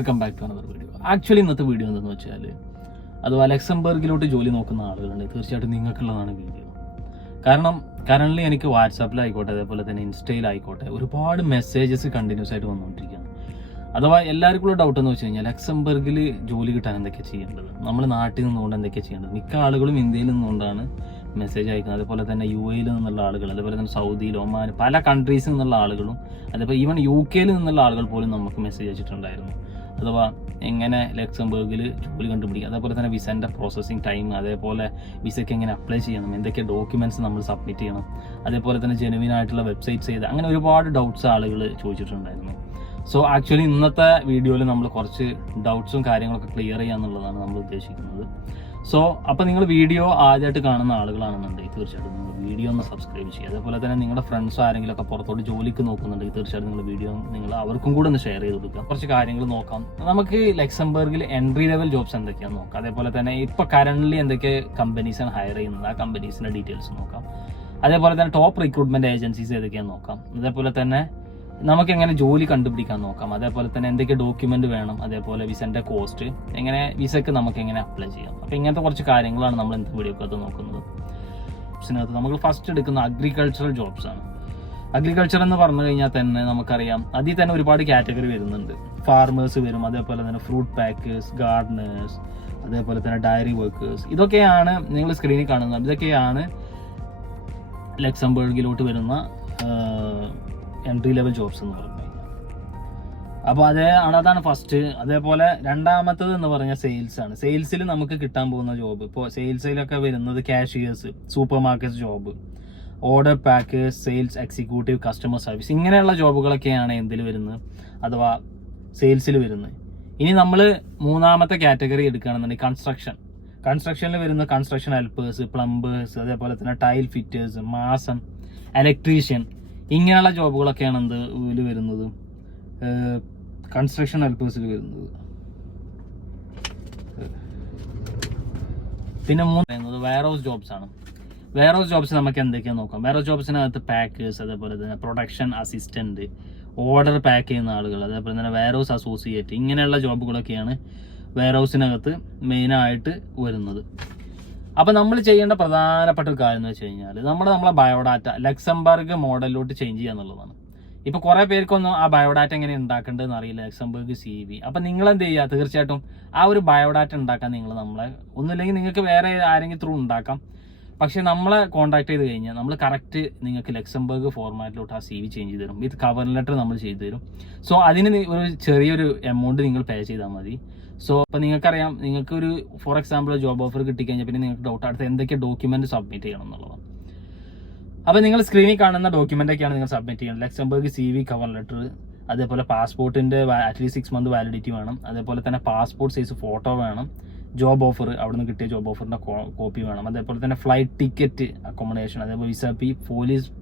Welcome back to another video. Actually ഇന്നത്തെ video എന്താണെന്ന് വെച്ചാൽ അഥവാ ലക്സംബർഗിലോട്ട് ജോലി നോക്കുന്ന ആളുകളുണ്ട്, തീർച്ചയായിട്ടും നിങ്ങൾക്കുള്ളതാണ് വീഡിയോ. കാരണം കറൻ്റ്ലി എനിക്ക് വാട്സാപ്പിലായിക്കോട്ടെ അതേപോലെ തന്നെ ഇൻസ്റ്റയിലായിക്കോട്ടെ ഒരുപാട് മെസ്സേജസ് കണ്ടിന്യൂസ് ആയിട്ട് വന്നുകൊണ്ടിരിക്കുകയാണ്. അഥവാ എല്ലാവർക്കും ഉള്ള ഡൗട്ട് എന്ന് വെച്ച് കഴിഞ്ഞാൽ ലക്സംബർഗിൽ ജോലി കിട്ടാൻ എന്തൊക്കെയാണ് ചെയ്യേണ്ടത്, നമ്മൾ നാട്ടിൽ നിന്നുകൊണ്ട് എന്തൊക്കെയാണ് ചെയ്യേണ്ടത്. മിക്ക ആളുകളും ഇന്ത്യയിൽ നിന്നുകൊണ്ടാണ് മെസ്സേജ് അയക്കുന്നത്, അതേപോലെ തന്നെ UAE നിന്നുള്ള ആളുകൾ, അതേപോലെ തന്നെ സൗദിയിൽ, ഒമാൻ, പല കൺട്രീസിൽ നിന്നുള്ള ആളുകളും, അതേപോലെ ഈവൻ UK നിന്നുള്ള ആളുകൾ പോലും നമുക്ക് മെസ്സേജ് അയച്ചിട്ടുണ്ടായിരുന്നു. അഥവാ എങ്ങനെ ലക്സംബർഗിൽ ജോലി കണ്ടുപിടിക്കുക, അതേപോലെ തന്നെ വിസൻ്റെ പ്രോസസ്സിങ് ടൈം, അതേപോലെ വിസയ്ക്ക് എങ്ങനെ അപ്ലൈ ചെയ്യണം, എന്തൊക്കെ ഡോക്യുമെൻറ്റ്സ് നമ്മൾ സബ്മിറ്റ് ചെയ്യണം, അതേപോലെ തന്നെ ജെനുവിൻ ആയിട്ടുള്ള വെബ്സൈറ്റ്സ് ചെയ്ത് അങ്ങനെ ഒരുപാട് ഡൗട്ട്സ് ആളുകൾ ചോദിച്ചിട്ടുണ്ടായിരുന്നു. സോ ആക്ച്വലി ഇന്നത്തെ വീഡിയോയിൽ നമ്മൾ കുറച്ച് ഡൗട്ട്സും കാര്യങ്ങളൊക്കെ ക്ലിയർ ചെയ്യാന്നുള്ളതാണ് നമ്മൾ ഉദ്ദേശിക്കുന്നത്. സോ അപ്പോൾ നിങ്ങൾ വീഡിയോ ആദ്യമായിട്ട് കാണുന്ന ആളുകളാണെന്നുണ്ടെങ്കിൽ തീർച്ചയായിട്ടും നിങ്ങൾ വീഡിയോ ഒന്ന് സബ്സ്ക്രൈബ് ചെയ്യുക. അതേപോലെ തന്നെ നിങ്ങളുടെ ഫ്രണ്ട്സോ ആരെങ്കിലും ഒക്കെ പുറത്തോട്ട് ജോലിക്ക് നോക്കുന്നുണ്ടെങ്കിൽ തീർച്ചയായിട്ടും നിങ്ങൾ വീഡിയോ അവർക്കും കൂടെ ഒന്ന് ഷെയർ ചെയ്ത് കൊടുക്കുക. കുറച്ച് കാര്യങ്ങൾ നോക്കാം. നമുക്ക് ലക്സംബർഗിൽ എൻട്രി ലെവൽ ജോബ്സ് എന്തൊക്കെയാണെന്ന് നോക്കാം. അതേപോലെ തന്നെ ഇപ്പോൾ കറൻ്റ്ലി എന്തൊക്കെ കമ്പനീസാണ് ഹയർ ചെയ്യുന്നത്, ആ കമ്പനീസിൻ്റെ ഡീറ്റെയിൽസ് നോക്കാം. അതേപോലെ തന്നെ ടോപ്പ് റിക്രൂട്ട്മെൻറ്റ് ഏജൻസീസ് ഏതൊക്കെയാണെന്ന് നോക്കാം. അതേപോലെ തന്നെ നമുക്ക് എങ്ങനെ ജോലി കണ്ടുപിടിക്കാൻ നോക്കാം. അതേപോലെ തന്നെ എന്തൊക്കെ ഡോക്യുമെന്റ് വേണം, അതേപോലെ വിസന്റെ കോസ്റ്റ്, എങ്ങനെ വിസക്ക് നമുക്ക് എങ്ങനെ അപ്ലൈ ചെയ്യാം. അപ്പോൾ ഇങ്ങനത്തെ കുറച്ച് കാര്യങ്ങളാണ് നമ്മൾ ഇന്നത്തെ വീഡിയോക്കകത്ത് നോക്കുന്നത്. ഇതിനകത്ത് നമ്മൾ ഫസ്റ്റ് എടുക്കുന്ന അഗ്രികൾച്ചറൽ ജോബ്സ് ആണ്. അഗ്രികൾച്ചർ എന്ന് പറഞ്ഞു കഴിഞ്ഞാൽ തന്നെ നമുക്കറിയാം അതിൽ തന്നെ ഒരുപാട് കാറ്റഗറി വരുന്നുണ്ട്. ഫാർമേഴ്സ് വരും, അതേപോലെ തന്നെ ഫ്രൂട്ട് പാക്കേഴ്സ്, ഗാർഡനേഴ്സ്, അതേപോലെ തന്നെ ഡയറി വർക്കേഴ്സ്. ഇതൊക്കെയാണ് നിങ്ങൾ സ്ക്രീനിൽ കാണുന്നത്. ഇതൊക്കെയാണ് ലക്സംബർഗിലോട്ട് വരുന്ന എൻട്രി ലെവൽ ജോബ്സ് എന്ന് പറഞ്ഞു കഴിഞ്ഞാൽ. അപ്പോൾ അതാണ് ഫസ്റ്റ്. അതേപോലെ രണ്ടാമത്തത് എന്ന് പറഞ്ഞാൽ സെയിൽസ് ആണ്. സെയിൽസിൽ നമുക്ക് കിട്ടാൻ പോകുന്ന ജോബ് ഇപ്പോൾ സെയിൽസിലൊക്കെ വരുന്നത് cashiers, supermarket job, order packers, sales executive, customer service, ഇങ്ങനെയുള്ള ജോബുകളൊക്കെയാണ് എന്തിൽ വരുന്നത്, അഥവാ സെയിൽസിൽ വരുന്നത്. ഇനി നമ്മൾ മൂന്നാമത്തെ കാറ്റഗറി എടുക്കുകയാണെന്നുണ്ടെങ്കിൽ കൺസ്ട്രക്ഷനിൽ വരുന്ന കൺസ്ട്രക്ഷൻ ഹെൽപ്പേഴ്സ്, പ്ലംബേഴ്സ്, അതേപോലെ തന്നെ ടൈൽ ഫിറ്റേഴ്സ്, മാസൺ, ഇലക്ട്രീഷ്യൻ, ഇങ്ങനെയുള്ള ജോബുകളൊക്കെയാണ് ഇതിൽ വരുന്നത്, കൺസ്ട്രക്ഷൻ ഹെൽപ്പേഴ്സിൽ വരുന്നത്. പിന്നെ പറയുന്നത് വെയർ ഹൗസ് ജോബ്സ് ആണ്. വെയർ ഹൗസ് ജോബ്സ് നമുക്ക് എന്തൊക്കെയാണെന്ന് നോക്കാം. വെയർ ഹൗസ് ജോബ്സിനകത്ത് പാക്കേഴ്സ്, അതേപോലെ തന്നെ പ്രൊഡക്ഷൻ അസിസ്റ്റന്റ്, ഓർഡർ പാക്ക് ചെയ്യുന്ന ആളുകൾ, അതേപോലെ തന്നെ വെയർ ഹൗസ് അസോസിയേറ്റ്, ഇങ്ങനെയുള്ള ജോബുകളൊക്കെയാണ് വെയർ ഹൗസിനകത്ത് മെയിനായിട്ട് വരുന്നത്. അപ്പോൾ നമ്മൾ ചെയ്യേണ്ട പ്രധാനപ്പെട്ട ഒരു കാര്യം എന്ന് വെച്ച് കഴിഞ്ഞാൽ നമ്മളെ ബയോഡാറ്റ ലക്സംബർഗ് മോഡലിലോട്ട് ചേഞ്ച് ചെയ്യുക എന്നുള്ളതാണ്. ഇപ്പോൾ കുറേ പേർക്കൊന്നും ആ ബയോഡാറ്റ എങ്ങനെ ഉണ്ടാക്കേണ്ടതെന്ന് അറിയില്ല, ലക്സംബർഗ് CV. അപ്പം നിങ്ങൾ എന്ത് ചെയ്യുക, തീർച്ചയായിട്ടും ആ ഒരു ബയോഡാറ്റ ഉണ്ടാക്കാൻ നമ്മളെ ഒന്നുമില്ലെങ്കിൽ നിങ്ങൾക്ക് വേറെ ആരെങ്കിലും ത്രൂ ഉണ്ടാക്കാം. പക്ഷേ നമ്മളെ കോൺടാക്ട് ചെയ്ത് കഴിഞ്ഞാൽ നമ്മൾ കറക്റ്റ് നിങ്ങൾക്ക് ലക്സംബർഗ് ഫോർമാറ്റിലോട്ട് ആ CV ചേഞ്ച് ചെയ്ത് തരും. വിത്ത് കവർ ലെറ്റർ നമ്മൾ ചെയ്തു തരും. സോ അതിന് ഒരു ചെറിയൊരു എമൗണ്ട് നിങ്ങൾ പേ ചെയ്താൽ മതി. സോ അപ്പോൾ നിങ്ങൾക്കറിയാം, നിങ്ങൾക്കൊരു ഫോർ എക്സാമ്പിൾ ജോബ് ഓഫർ കിട്ടിക്കഴിഞ്ഞാൽ പിന്നെ നിങ്ങൾക്ക് ഡൗട്ട് അടുത്ത് എന്തൊക്കെ ഡോക്യുമെന്റ് സബ്മിറ്റ് ചെയ്യണം എന്നുള്ളതാണ്. അപ്പോൾ നിങ്ങൾ സ്ക്രീനിൽ കാണുന്ന ഡോക്യുമെൻ്റൊക്കെയാണ് നിങ്ങൾ സബ്മിറ്റ് ചെയ്യുന്നത്. ലക്സംബർഗ് CV, കവർ ലെറ്റർ, അതേപോലെ പാസ്പോർട്ടിൻ്റെ അറ്റ്ലീസ്റ്റ് 6 മന്ത് വാലിഡിറ്റി വേണം, അതേപോലെ തന്നെ പാസ്പോർട്ട് സൈസ് ഫോട്ടോ വേണം, ജോബ് ഓഫർ, അവിടെ നിന്ന് കിട്ടിയ ജോബ് ഓഫറിൻ്റെ കോപ്പി വേണം, അതേപോലെ തന്നെ ഫ്ലൈറ്റ് ടിക്കറ്റ്, അക്കോമഡേഷൻ, അതേപോലെ visa P,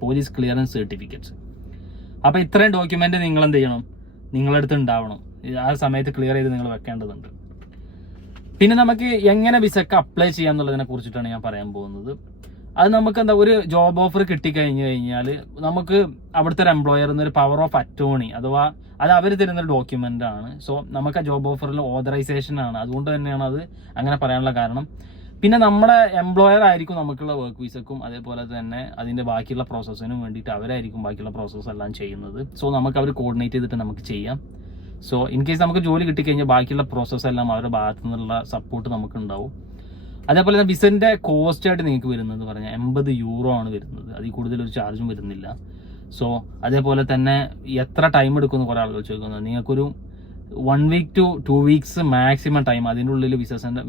police clearance certificates. അപ്പോൾ ഇത്രയും ഡോക്യുമെൻ്റ് നിങ്ങൾ എന്ത് ചെയ്യണം, നിങ്ങളടുത്ത് ഉണ്ടാവണം. ആ സമയത്ത് ക്ലിയർ ചെയ്ത് നിങ്ങൾ വെക്കേണ്ടതുണ്ട്. പിന്നെ നമുക്ക് എങ്ങനെ വിസക്ക് അപ്ലൈ ചെയ്യാം എന്നുള്ളതിനെ കുറിച്ചിട്ടാണ് ഞാൻ പറയാൻ പോകുന്നത്. അത് നമുക്ക് ഒരു ജോബ് ഓഫർ കിട്ടിക്കഴിഞ്ഞ് കഴിഞ്ഞാൽ നമുക്ക് അവിടുത്തെ ഒരു എംപ്ലോയർ എന്നൊരു പവർ ഓഫ് അറ്റോർണി, അഥവാ അത് അവർ തരുന്നൊരു ഡോക്യുമെൻ്റ് ആണ്. സോ നമുക്ക് ആ ജോബ് ഓഫറിൽ ഓതറൈസേഷൻ ആണ്. അതുകൊണ്ട് തന്നെയാണ് അത് അങ്ങനെ പറയാനുള്ള കാരണം. പിന്നെ നമ്മുടെ എംപ്ലോയർ ആയിരിക്കും നമുക്കുള്ള വർക്ക് വിസക്കും അതേപോലെ തന്നെ അതിൻ്റെ ബാക്കിയുള്ള പ്രോസസ്സിനും വേണ്ടിയിട്ട് അവരായിരിക്കും ബാക്കിയുള്ള പ്രോസസ്സ് എല്ലാം ചെയ്യുന്നത്. സോ നമുക്ക് അവർ കോർഡിനേറ്റ് ചെയ്തിട്ട് നമുക്ക് ചെയ്യാം. സോ ഇൻ കേസ് നമുക്ക് ജോലി കിട്ടിക്കഴിഞ്ഞാൽ ബാക്കിയുള്ള പ്രോസസ്സ് എല്ലാം അവരുടെ ഭാഗത്തു നിന്നുള്ള സപ്പോർട്ട് നമുക്ക് ഉണ്ടാവും. അതേപോലെ തന്നെ വിസൻ്റെ കോസ്റ്റ് ആയിട്ട് നിങ്ങൾക്ക് വരുന്നത് പറഞ്ഞാൽ 80 യൂറോ ആണ് വരുന്നത്. അതിൽ കൂടുതലൊരു ചാർജും വരുന്നില്ല. സോ അതേപോലെ തന്നെ എത്ര ടൈം എടുക്കുമെന്ന് കുറേ ആളുകൾ ചോദിക്കുന്നത്. നിങ്ങൾക്കൊരു 1 week to 2 weeks maximum time അതിൻ്റെ ഉള്ളിൽ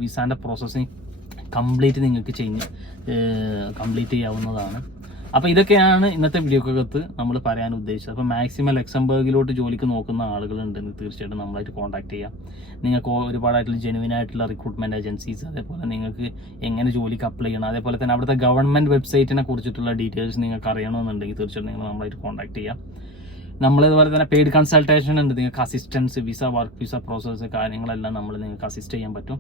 വിസാൻ്റെ പ്രോസസ്സിങ് കംപ്ലീറ്റ് നിങ്ങൾക്ക് കംപ്ലീറ്റ് ചെയ്യാവുന്നതാണ്. അപ്പോൾ ഇതൊക്കെയാണ് ഇന്നത്തെ വീഡിയോക്കകത്ത് നമ്മൾ പറയാൻ ഉദ്ദേശിച്ചത്. അപ്പോൾ മാക്സിമം ലക്സംബർഗിലോട്ട് ജോലിക്ക് നോക്കുന്ന ആളുകളുണ്ടെങ്കിൽ തീർച്ചയായിട്ടും നമ്മളായിട്ട് കോൺടാക്ട് ചെയ്യാം. നിങ്ങൾക്ക് ഒരുപാടായിട്ടുള്ള ജെനുവിൻ ആയിട്ടുള്ള റിക്രൂട്ട്മെൻറ്റ് ഏജൻസീസ്, അതേപോലെ നിങ്ങൾക്ക് എങ്ങനെ ജോലിക്ക് അപ്ലൈ ചെയ്യണം, അതേപോലെ തന്നെ അവിടുത്തെ ഗവൺമെൻറ് വെബ്സൈറ്റിനെ കുറിച്ചിട്ടുള്ള ഡീറ്റെയിൽസ് നിങ്ങൾക്ക് അറിയണമെന്നുണ്ടെങ്കിൽ തീർച്ചയായിട്ടും നിങ്ങൾ നമ്മളായിട്ട് കോൺടാക്ട് ചെയ്യാം. നമ്മളിതുപോലെ തന്നെ പെയ്ഡ് കൺസൾട്ടേഷൻ ഉണ്ട്. നിങ്ങൾക്ക് assistance, visa, work visa process കാര്യങ്ങളെല്ലാം നിങ്ങൾക്ക് അസിസ്റ്റ് ചെയ്യാൻ പറ്റും.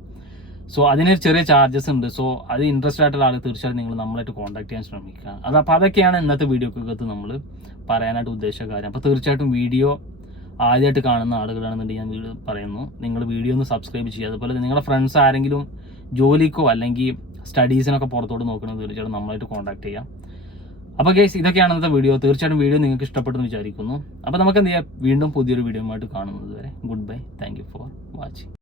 സോ അതിന് ചെറിയ ചാർജസ് ഉണ്ട്. സോ അത് ഇൻട്രസ്റ്റ് ആയിട്ടുള്ള ആൾ തീർച്ചയായിട്ടും നിങ്ങൾ നമ്മളായിട്ട് കോൺടാക്ട് ചെയ്യാൻ ശ്രമിക്കുക. അപ്പോൾ അതൊക്കെയാണ് ഇന്നത്തെ വീഡിയോക്കകത്ത് നമ്മൾ പറയാനായിട്ട് ഉദ്ദേശിച്ച കാര്യം. അപ്പോൾ തീർച്ചയായിട്ടും വീഡിയോ ആദ്യമായിട്ട് കാണുന്ന ആളുകളാണെന്നുണ്ടെങ്കിൽ ഞാൻ വീഡിയോ പറയുന്നു, നിങ്ങൾ വീഡിയോ ഒന്ന് സബ്സ്ക്രൈബ് ചെയ്യുക. അതുപോലെ നിങ്ങളുടെ ഫ്രണ്ട്സ് ആരെങ്കിലും ജോലിക്കോ അല്ലെങ്കിൽ സ്റ്റഡീസിനൊക്കെ പുറത്തോട്ട് നോക്കണമെന്ന് തീർച്ചയായിട്ടും നമ്മളായിട്ട് കോൺടാക്ട് ചെയ്യാം. അപ്പോൾ ഗൈസ്, ഇതൊക്കെയാണ് ഇന്നത്തെ വീഡിയോ. തീർച്ചയായിട്ടും വീഡിയോ നിങ്ങൾക്ക് ഇഷ്ടപ്പെട്ടെന്ന് വിചാരിക്കുന്നു. അപ്പോൾ നമുക്ക് എന്ത് ചെയ്യാം, വീണ്ടും പുതിയൊരു വീഡിയോയുമായിട്ട് കാണുന്നത് വരെ good bye. Thank you for watching.